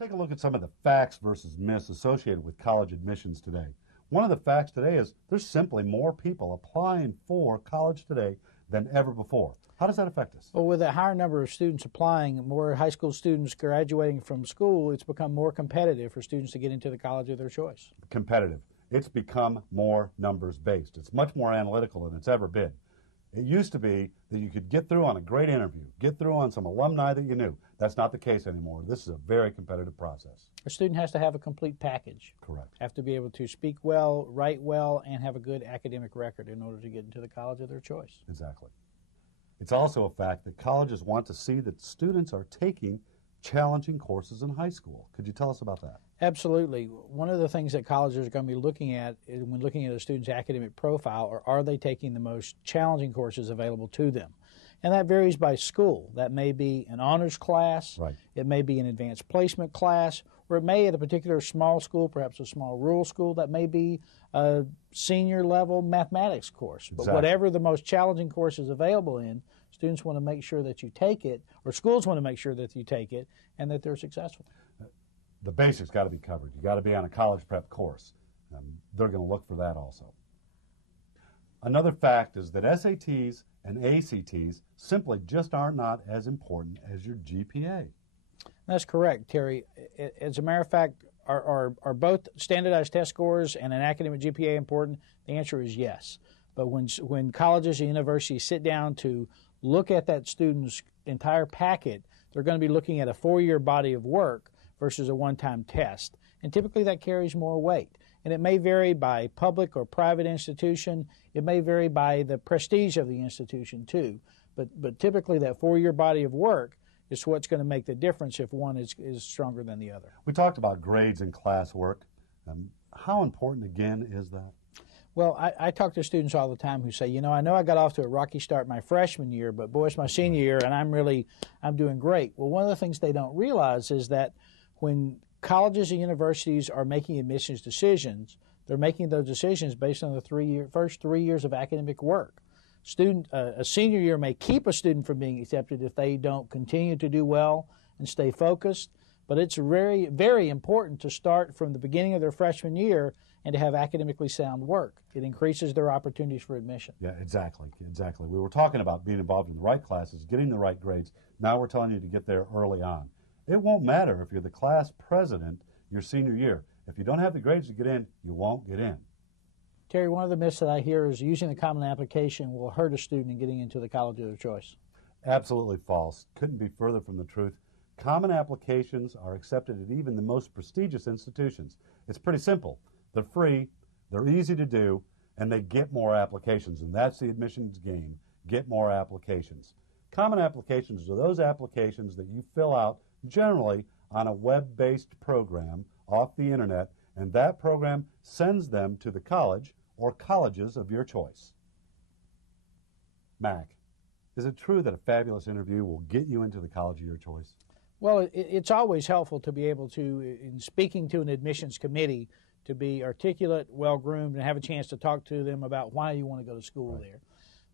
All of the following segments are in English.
Take a look at some of the facts versus myths associated with college admissions today. One of the facts today is there's simply more people applying for college today than ever before. How does that affect us? Well, with a higher number of students applying, more high school students graduating from school, it's become more competitive for students to get into the college of their choice. Competitive. It's become more numbers based. It's much more analytical than it's ever been. It used to be that you could get through on a great interview, get through on some alumni that you knew. That's not the case anymore. This is a very competitive process. A student has to have a complete package. Correct. Have to be able to speak well, write well, and have a good academic record in order to get into the college of their choice. Exactly. It's also a fact that colleges want to see that students are taking challenging courses in high school. Could you tell us about that? Absolutely. One of the things that colleges are going to be looking at when looking at a student's academic profile are they taking the most challenging courses available to them? And that varies by school. That may be an honors class, right. It may be an advanced placement class, or it may at a particular small school, perhaps a small rural school, that may be a senior level mathematics course. But whatever the most challenging course is available in, students want to make sure that you take it, or schools want to make sure that you take it, and that they're successful. The basics got to be covered. You got to be on a college prep course. They're going to look for that also. Another fact is that SATs and ACTs simply just are not as important as your GPA. That's correct, Terry. As a matter of fact, are both standardized test scores and an academic GPA important? The answer is yes. But when colleges and universities sit down to look at that student's entire packet, they're going to be looking at a 4-year body of work versus a one-time test. And typically that carries more weight. And it may vary by public or private institution. It may vary by the prestige of the institution too. But typically that 4-year body of work is what's going to make the difference if one is stronger than the other. We talked about grades and classwork. How important, again, is that? Well, I talk to students all the time who say, I know I got off to a rocky start my freshman year, but boy, it's my senior year, and I'm doing great. Well, one of the things they don't realize is that when colleges and universities are making admissions decisions, they're making those decisions based on the first 3 years of academic work. A senior year may keep a student from being accepted if they don't continue to do well and stay focused, but it's very, very important to start from the beginning of their freshman year and to have academically sound work. It increases their opportunities for admission. Yeah, exactly. We were talking about being involved in the right classes, getting the right grades. Now we're telling you to get there early on. It won't matter if you're the class president your senior year. If you don't have the grades to get in, you won't get in. Terry, one of the myths that I hear is using the Common Application will hurt a student in getting into the college of their choice. Absolutely false. Couldn't be further from the truth. Common applications are accepted at even the most prestigious institutions. It's pretty simple. They're free, they're easy to do, and they get more applications. And that's the admissions game. Get more applications. Common applications are those applications that you fill out generally on a web-based program off the internet, and that program sends them to the college or colleges of your choice. Mac, is it true that a fabulous interview will get you into the college of your choice? Well, it's always helpful to be able to, in speaking to an admissions committee, to be articulate, well-groomed, and have a chance to talk to them about why you want to go to school there.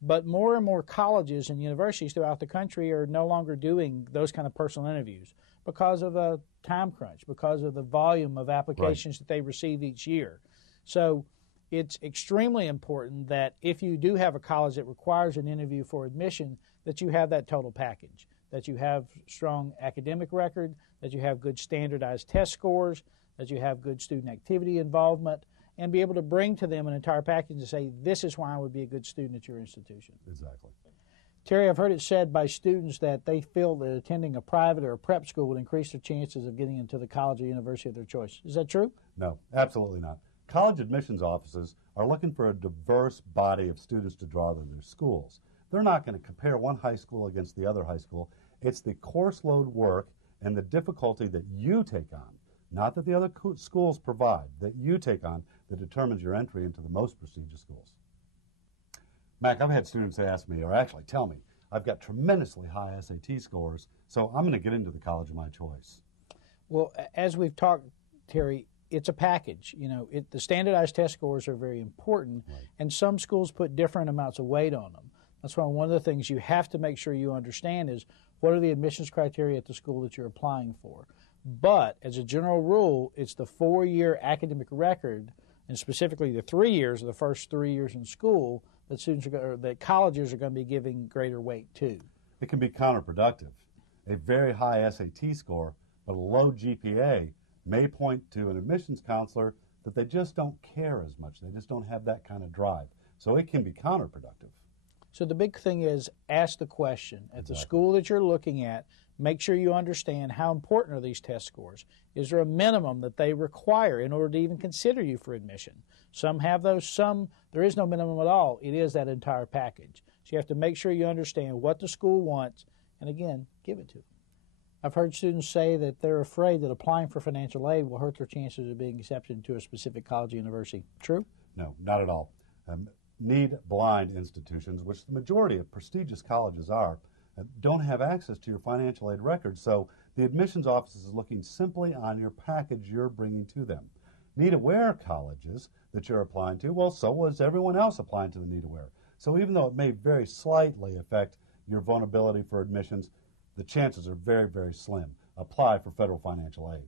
But more and more colleges and universities throughout the country are no longer doing those kind of personal interviews because of a time crunch, because of the volume of applications that they receive each year. So it's extremely important that if you do have a college that requires an interview for admission, that you have that total package, that you have strong academic record, that you have good standardized test scores, that you have good student activity involvement, and be able to bring to them an entire package and say, this is why I would be a good student at your institution. Exactly. Terry, I've heard it said by students that they feel that attending a private or a prep school would increase their chances of getting into the college or university of their choice. Is that true? No, absolutely not. College admissions offices are looking for a diverse body of students to draw to their schools. They're not going to compare one high school against the other high school. It's the course load work and the difficulty that you take on, not that the other schools provide, that you take on, that determines your entry into the most prestigious schools. Mac, I've had students ask me, or actually tell me, I've got tremendously high SAT scores, so I'm going to get into the college of my choice. Well, as we've talked, Terry, it's a package. The standardized test scores are very important, and some schools put different amounts of weight on them. That's why one of the things you have to make sure you understand is what are the admissions criteria at the school that you're applying for? But as a general rule, it's the 4-year academic record, and specifically the 3 years, of the first 3 years in school, that that colleges are going to be giving greater weight to. It can be counterproductive. A very high SAT score, but a low GPA may point to an admissions counselor that they just don't care as much. They just don't have that kind of drive. So it can be counterproductive. So the big thing is ask the question. At the school that you're looking at, make sure you understand how important are these test scores. Is there a minimum that they require in order to even consider you for admission? Some have those, some there is no minimum at all. It is that entire package. So you have to make sure you understand what the school wants, and again, give it to them. I've heard students say that they're afraid that applying for financial aid will hurt their chances of being accepted into a specific college or university. True? No, not at all. Need-blind institutions, which the majority of prestigious colleges are, don't have access to your financial aid records, so the admissions office is looking simply on your package you're bringing to them. Need-aware colleges that you're applying to, well, so was everyone else applying to the need-aware. So even though it may very slightly affect your vulnerability for admissions, the chances are very, very slim. Apply for federal financial aid.